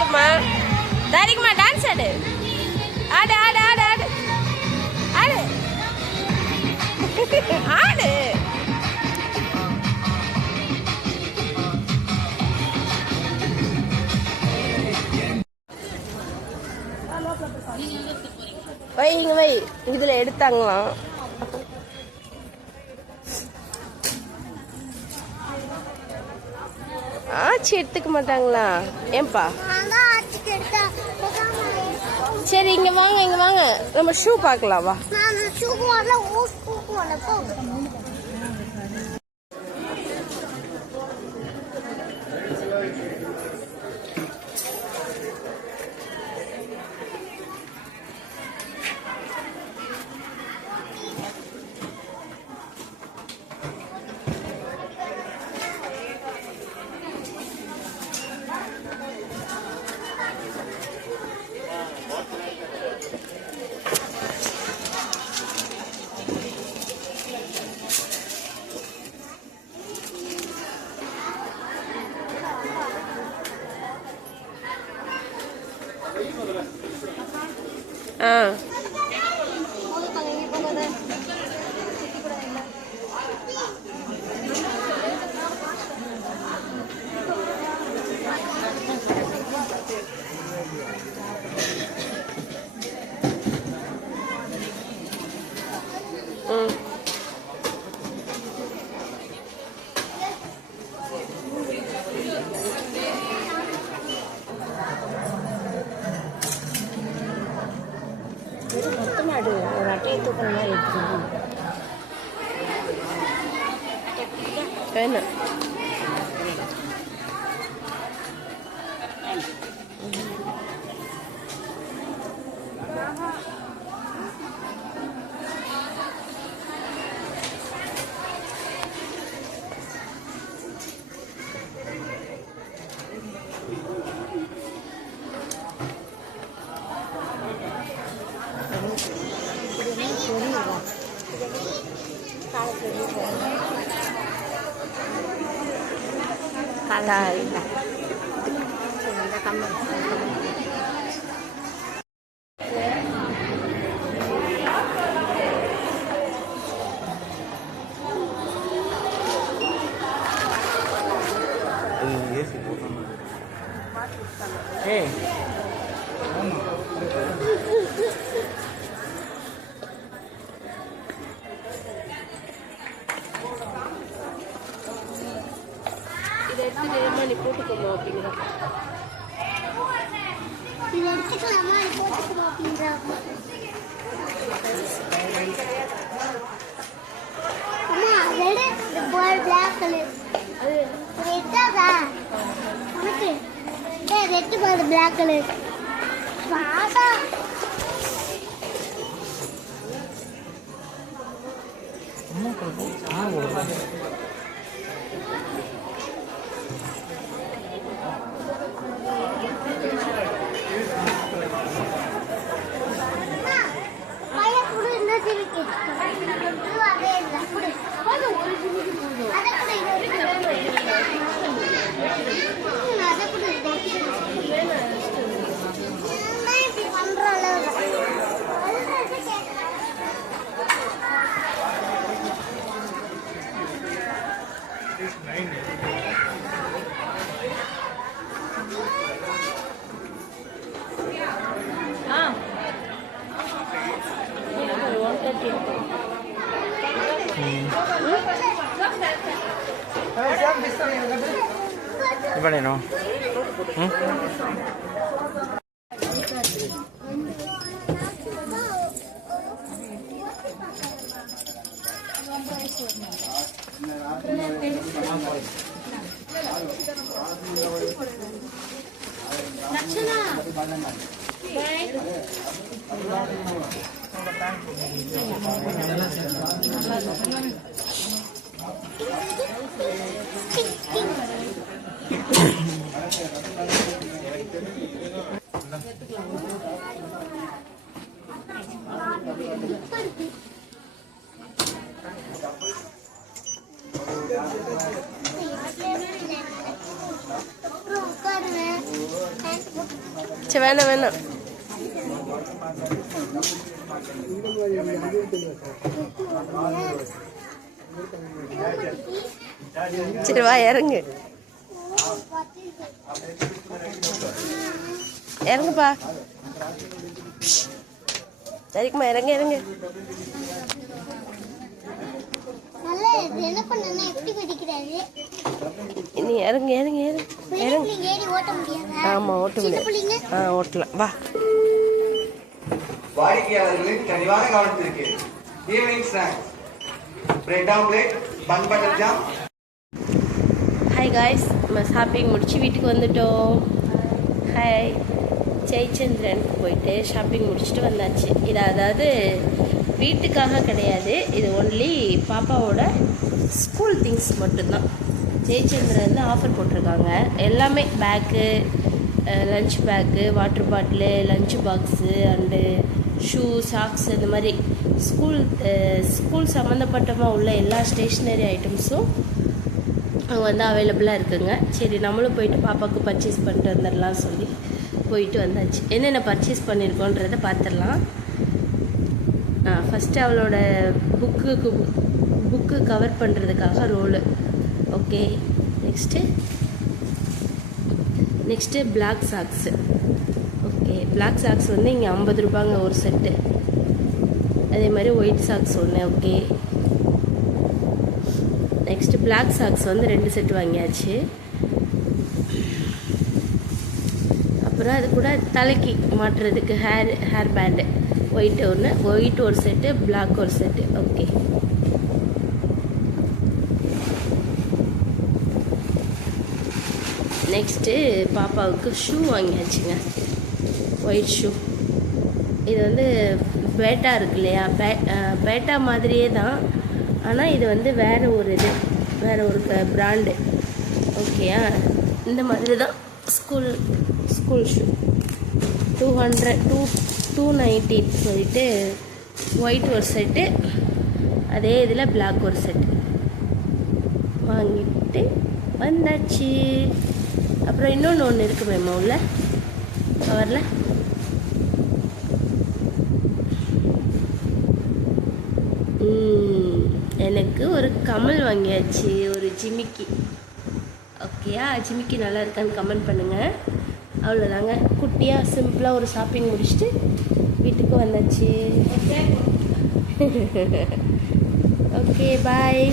தாரிக்குமா தாரிக்குமா dance ஆடு ஆடு ஆடு ஆடு ஆடு ஆடு ஆடு வை இங்க வை இதுல எடுத்தாங்களாம். ஆச்சி எடுத்துக்க மாட்டாங்களா? ஏன்பா? சரி இங்க வாங்க இங்க வாங்க, நம்ம ஷூ பார்க்கலாம் வா. மொத்தமாடு ஒரு அட்டையை தூக்கிற மாதிரி எடுத்துக்கணும். வேணும் kalah dah. Dah kamar. நீ போட்டுக்கணும் அப்படிங்கிறா. இது எடுத்துக்கலாமா? நீ போட்டுக்கணும் அப்படிங்கிறா. அம்மா red the boy black color. அது ரெட்டா உனக்கு ரெட் பால் black color. வாடா அம்மா போடு. ఇవ్వడేను சரி வேணாம் வேணாம். சரி வா இறங்கு இறங்குப்பா. சரிக்குமா இறங்க இறங்க. நீ இறங்க இறங்க இறங்க இறங்க. ஆமா ஓட்ட முடியாது. ஓட்டலாம் வா. வாடிக்கையாளர்களின் கனிவான கவனத்திற்கு evening snacks bread omelette bun butter jam. Hi guys, நம்ம ஷாப்பிங் முடிச்சு வீட்டுக்கு வந்துட்டோம். ஹாய். ஜெயச்சந்திரனுக்கு போயிட்டு ஷாப்பிங் முடிச்சுட்டு வந்தாச்சு. இது அதாவது வீட்டுக்காக கிடையாது, இது ஒன்லி பாப்பாவோட ஸ்கூல் திங்ஸ் மட்டும்தான். ஜெயச்சந்திரன் வந்து ஆஃபர் போட்டிருக்காங்க. எல்லாமே bag, lunch bag, water bottle, lunch box and shoe, socks, இந்த மாதிரி ஸ்கூல் சம்மந்தப்பட்டமாக உள்ள எல்லா ஸ்டேஷ்னரி ஐட்டம்ஸும் அங்கே வந்து அவைலபிளாக இருக்குங்க. சரி நம்மளும் போயிட்டு பாப்பாவுக்கு பர்ச்சேஸ் பண்ணிட்டு வந்துடலாம் சொல்லி போயிட்டு வந்தாச்சு. என்னென்ன பர்ச்சேஸ் பண்ணியிருக்கோன்றதை பார்த்துடலாம். ஃபஸ்ட்டு அவளோட புக்கு கவர் பண்ணுறதுக்காக roll. Okay. Next black socks. Okay, black socks வந்து இங்கே 50 ரூபாங்க ஒரு செட்டு. அதே மாதிரி ஒயிட் சாக்ஸ் ஒன்று. ஓகே. நெக்ஸ்ட்டு பிளாக் சாக்ஸ் வந்து 2 செட்டு வாங்கியாச்சு. அப்புறம் அது கூட தலைக்கு மாட்டுறதுக்கு ஹேர் பேண்டு ஒயிட் ஒரு செட்டு, பிளாக் ஒரு செட்டு. ஓகே. நெக்ஸ்ட்டு பாப்பாவுக்கு ஷூ வாங்கியாச்சுங்க, ஒயிட் ஷூ. இது வந்து பேட்டா இருக்கு இல்லையா, பேட்டா மாதிரியே தான், ஆனால் இது வந்து வேறு ஒரு பிராண்டு. ஓகேயா, இந்த மாதிரி தான் ஸ்கூல் ஷூ. 290 சொல்லிட்டு ஒயிட் ஒரு செட்டு, அதே இதில் பிளாக் ஒரு செட்டு வாங்கிட்டு வந்தாச்சு. அப்புறம் இன்னொன்று ஒன்று இருக்குமே உள்ள கவரில், எனக்கு ஒரு கமல் வாங்கியாச்சு, ஒரு ஜிமிக்கி. ஓகேயா, ஜிமிக்கி நல்லா இருக்கான்னு கமெண்ட் பண்ணுங்கள். அவ்வளோதாங்க, குட்டியாக சிம்பிளாக ஒரு ஷாப்பிங் முடிச்சுட்டு வீட்டுக்கு வந்தாச்சு. Okay bye.